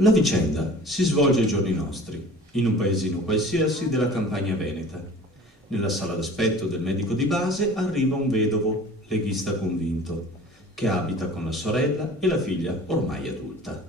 La vicenda si svolge ai giorni nostri, in un paesino qualsiasi della campagna veneta. Nella sala d'aspetto del medico di base arriva un vedovo, leghista convinto, che abita con la sorella e la figlia ormai adulta.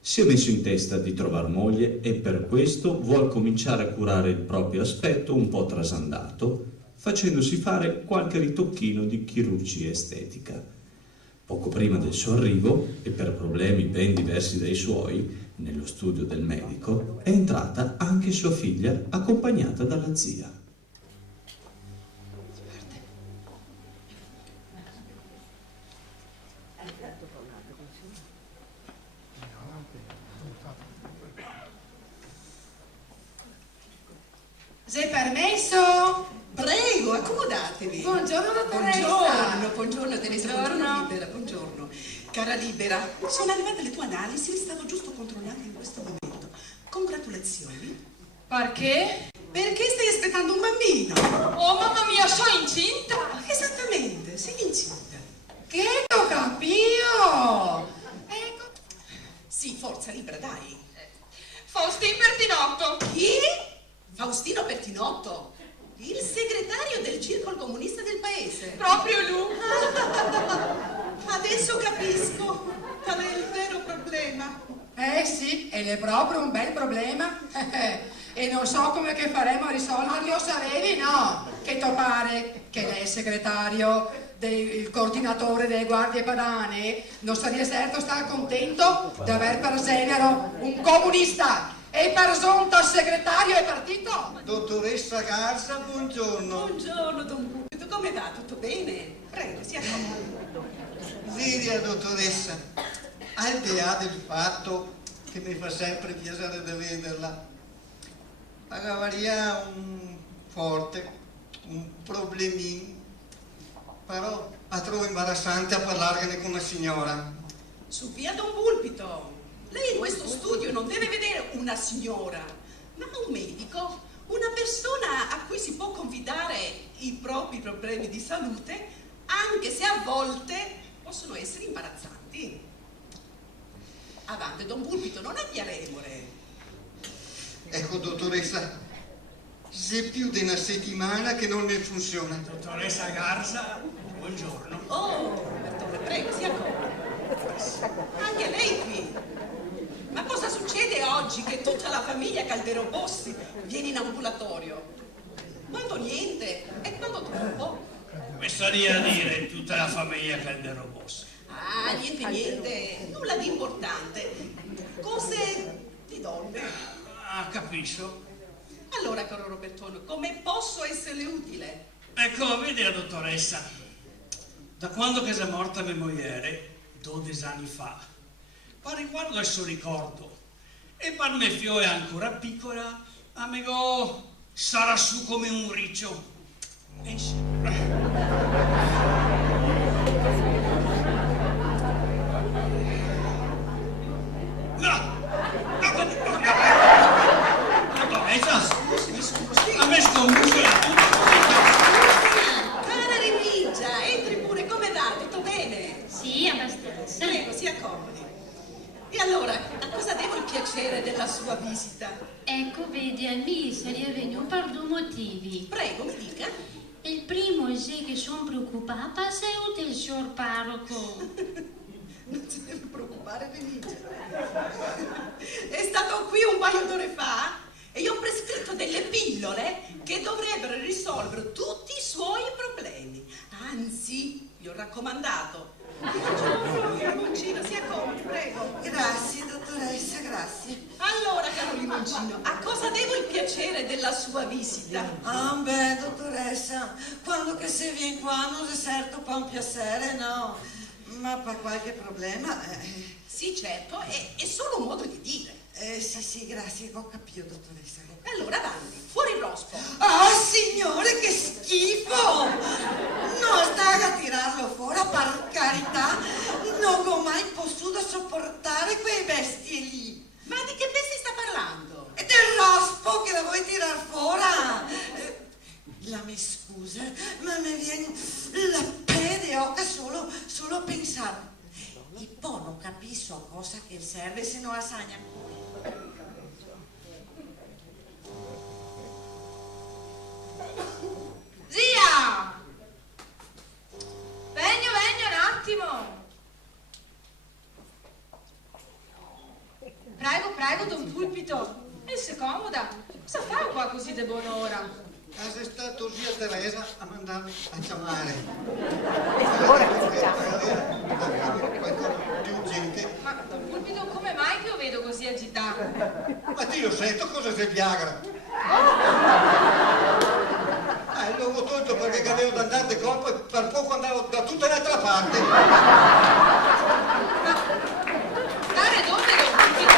Si è messo in testa di trovar moglie e per questo vuol cominciare a curare il proprio aspetto un po' trasandato, facendosi fare qualche ritocchino di chirurgia estetica. Poco prima del suo arrivo, e per problemi ben diversi dai suoi, nello studio del medico, è entrata anche sua figlia, accompagnata dalla zia. Se permesso? Prego, accomodatevi. Buongiorno, dottoressa. Buongiorno Teresa, buongiorno Libera, buongiorno. Cara Libera, sono arrivate le tue analisi, le stavo giusto controllando in questo momento. Congratulazioni. Perché? Perché stai aspettando un bambino. Oh, mamma mia, sono incinta! Esattamente, sei incinta. Che ho capito! Ecco. Sì, forza, Libera, dai. Faustino Bertinotto. Chi? Faustino Bertinotto. Il segretario del circolo comunista del paese. Proprio lui. Adesso capisco qual è il vero problema. Sì, ed è proprio un bel problema. E non so come che faremo a risolverlo. Sapevi, no? Che to pare che lei è segretario, il coordinatore delle guardie padane, non sarebbe certo sta contento di aver per genero un comunista e per giunta segretario e partito. Dottoressa Garza, buongiorno. Buongiorno, Don Pulpito, come va? Tutto bene? Prego, sia comodo. Lidia, dottoressa, al di là del fatto che mi fa sempre piacere di vederla, Maria un problemino, però la trovo imbarazzante a parlarne con la signora. Su via Don Pulpito, lei in questo studio non deve vedere una signora, ma un medico, una persona a cui si può confidare i propri problemi di salute, anche se a volte possono essere imbarazzanti. Avanti, Don Pulpito, non abbia remore. Ecco, dottoressa, se più di una settimana che non mi funziona. Dottoressa Garza, buongiorno. Oh, dottore, prego, sia comodo. Anche lei qui. Ma cosa succede oggi che tutta la famiglia Calderobossi viene in ambulatorio? Quando niente e quando troppo. Questo a dire tutta la famiglia Calderobossi. Ah, niente, nulla di importante. Cose di donne. Ah, capisco. Allora, caro Robertone, come posso esserle utile? Ecco, vedi la dottoressa, da quando che è morta mia moglie, 12 anni fa, ma riguardo al suo ricordo, e per me Fio è ancora piccola, amico, sarà su come un riccio. E sì. A me scombusola tutto. Cara Remigia, entri pure, come va? Tutto bene? Sì, abbastanza. Prego, sia comodi. E allora, a cosa devo il piacere della sua visita? Ecco, vedi, a me sarebbe venuto per due motivi. Prego, mi dica. Il primo è che sono preoccupata se è il signor parroco. Non si deve preoccupare, Remigia. È stato qui un paio d'ore fa e io ho prescritto delle pillole che dovrebbero risolvere tutti i suoi problemi. Anzi, gli ho raccomandato. Buongiorno, limoncino, sia comodo, prego. Grazie, dottoressa, grazie. Allora, caro limoncino, a cosa devo il piacere della sua visita? Ah, beh, dottoressa, quando che si viene qua non è certo per un piacere, no. Ma per qualche problema... Sì, certo, è solo un modo di dire. Sì, grazie, ho capito, dottoressa. Allora, avanti, fuori il rospo. Ah, signore, che schifo! Non stare a tirarlo fuori, per carità. Non ho mai potuto sopportare quei bestie lì. Ma di che bestia sta parlando? E del rospo che la vuoi tirar fuori? Mi scusa, ma mi viene la pelle di oca solo a pensare. e poi non capisco a cosa che serve se non assagna ancora. Zia! Vengo un attimo. Prego, Don Pulpito. E se comoda. Cosa fa qua così de buon'ora? È stato zia Teresa a mandarmi a chiamare. Qualcosa più urgente. Ma Don Pulpito, come mai che lo vedo così agitato? Ma io sento cosa c'è Viagra. L'avevo tolto perché avevo da tante colpe e per poco andavo da tutta l'altra parte. Dare dove, Don Pulpito?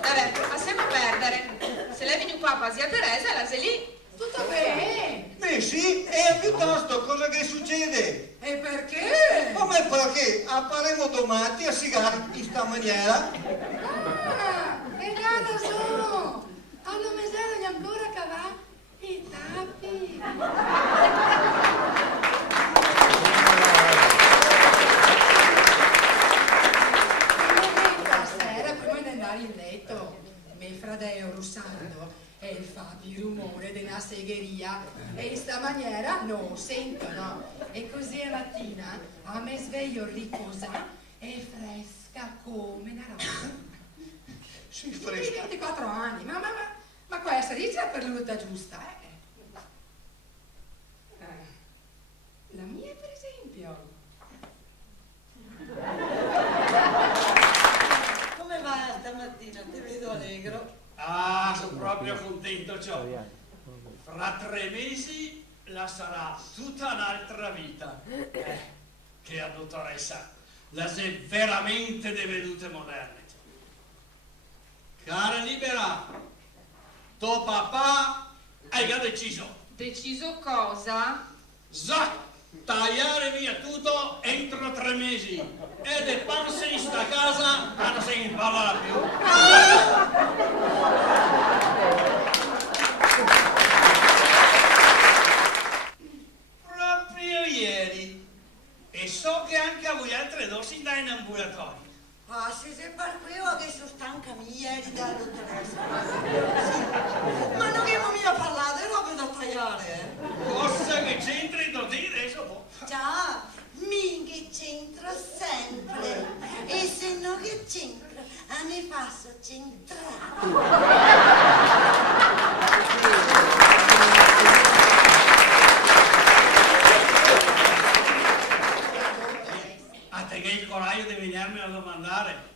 Vabbè, lasciamo perdere. Se lei viene qua a zia Teresa, la sei lì. Tutto bene? Beh sì, e piuttosto cosa che succede? E perché? Come perché apparemo domani a sigari in sta maniera? E guarda solo! Hanno messo ancora cavà i tappi. Stasera, prima di andare in letto, mio fratello russando e fa il rumore della segheria e in sta maniera non sentono. E così a mattina a me sveglio riposa e fresca come una rosa. Si Hai fresca. 24 anni, ma questa dice è per l'età giusta, La mia per esempio. Come va stamattina? Ti vedo allegro. Ah, sono proprio contento, ciò. Fra 3 mesi la sarà tutta un'altra vita. Che a dottoressa, la sei veramente de vedute moderne. Cara Libera, tuo papà hai già deciso. Deciso cosa? Tagliare via tutto entro 3 mesi ed è panse in sta casa ma non se ne parla più. Proprio ieri, e so che anche a voi altre dosi da in ambulatorio. Ah, se per quello che sono stanca ieri dalla dottoressa. Sì. Ma non abbiamo mica parlato di robe da tagliare. Cosa che c'entri da dire adesso? Già, minchia c'entra sempre. E se no che c'entra, a me faccio centrare. A te che il coraggio di venirmi a domandare.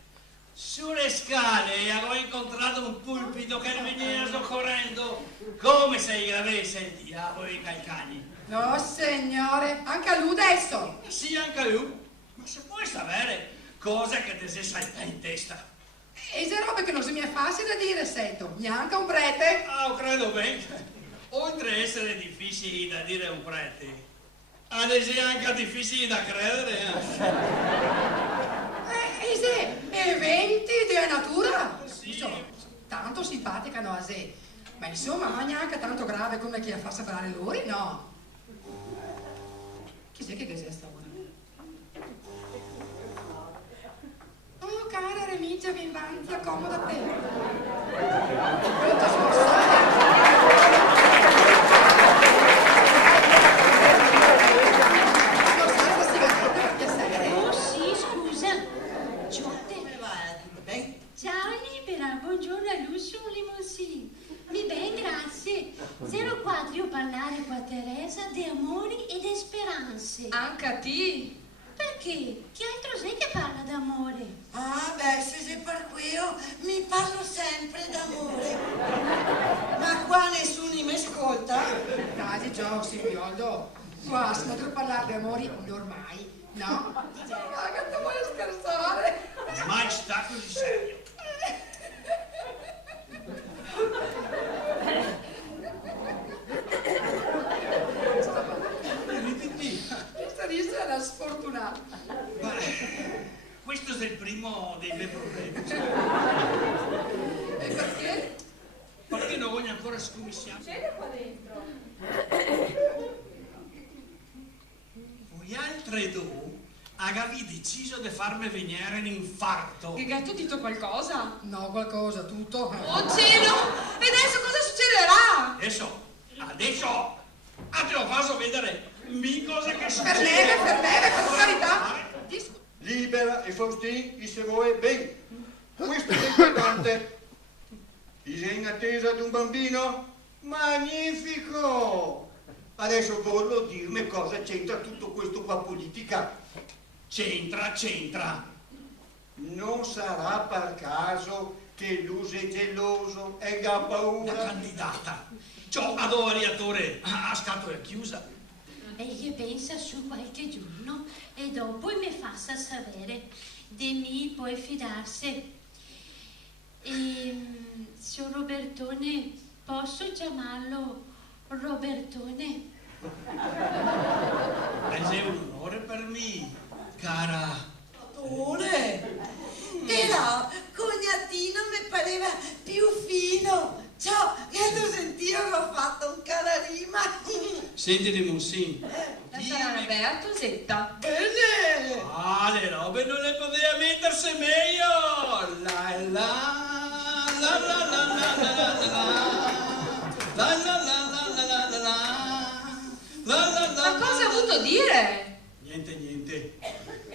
Sulle scale avevo incontrato un pulpito che mi veniva soccorrendo come se gli avesse il diavolo i calcagni. No, signore, anche a lui adesso. Sì, anche lui. Ma se puoi sapere cose che ti sei salta in testa. E se robe che non si mi è facile da dire, sento, neanche un prete. Ah, credo bene. Oltre a essere difficili da dire a un prete, ad essere anche difficili da credere. Se eventi della natura. Sì. Insomma, tanto simpatica no a sé. Ma insomma, ma neanche tanto grave come chi la fa separare lui, no. Chi sei che è sta ora? Oh, cara Remigia, vieni avanti, accomoda a te. Pronto, Oh sì, scusa. Giotte. Come va? Tutto bene? Ciao Libera, buongiorno a Lucio Limousine. Mi ben, grazie. 04 io parlare con Teresa di amori e di speranze. Anche a te? Perché? Chi altro sei che parla d'amore? Ah, beh, se per quello mi parlo sempre d'amore. Ma qua nessuno mi ascolta? Dai, Gio, Silvioldo, qua si potrebbe parlare di amori ormai, no? Ma che ti vuoi scherzare? Mai sta così serio. Questa risa era sfortunata. Questo è il primo dei miei problemi. E perché? Perché non voglio ancora scommissiare? C'è qua dentro. avevi deciso di farmi venire un infarto. Che gatto ti detto qualcosa? No, qualcosa, tutto. Oh cielo! E adesso cosa succederà? Adesso, te lo faccio vedere mi cosa che succede. Fermere, per carità. Libera e Faustin se vuoi ben. Questo è importante. Sei in attesa di un bambino? Magnifico! Adesso voglio dirmi cosa c'entra tutto questo qua politica. C'entra. Non sarà per caso che lui è geloso e ha paura? La candidata. Ciò adoriatore a scatola chiusa. Egli pensa su qualche giorno e dopo mi fa sapere. Di me puoi fidarsi. Signor Robertone, posso chiamarlo Robertone? È un onore per me, cara. Ore. Però cognatino mi pareva più fino. Ciao, che tu sentivo che ho fatto un cara rima. Senti di Monsin. La sarà Roberto Zetta. Bene. Le robe non le poteva mettersi meglio. La Ma cosa ha voluto dire? Niente.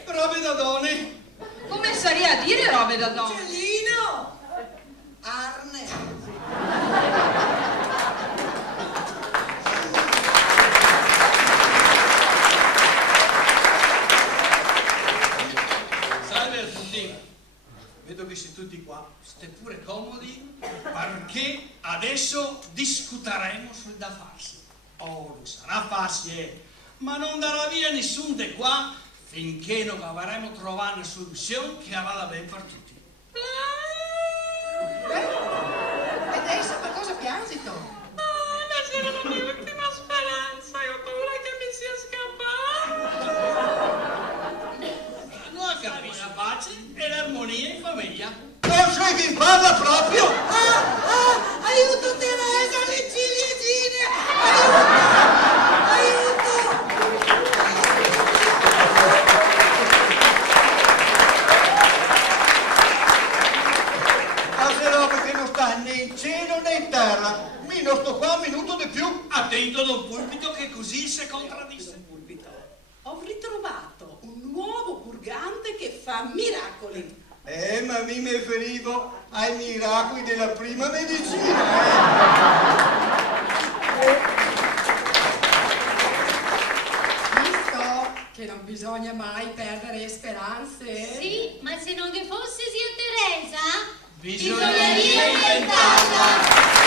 Robe da donne. Come sarei a dire robe da donna? Cielino. Arne. Salve a tutti. Vedo che siete tutti qua. State pure comodi perché adesso discuteremo sul da farsi. Oh, non sarà facile, ma non darà via nessun di qua finché non avremo trovato una soluzione che vada bene per tutti. E adesso per cosa piangi tu? Ma c'era la mia ultima speranza, io ho paura che mi sia scappato. Non capisci la pace e l'armonia in famiglia. Non sai chi parla proprio? Aiuto Teresa, le ciliegine. Aiuto. Altre robe che non sta né in cielo né in terra. Mi non sto qua un minuto di più. Attento Don Pulpito che così si contraddisse. Ho ritrovato un nuovo purgante che fa miracoli. Ma mi riferivo ai miracoli della prima medicina. Visto che non bisogna mai perdere speranze. Sì, ma se non che fosse zia Teresa, Bisognerebbe inventarla.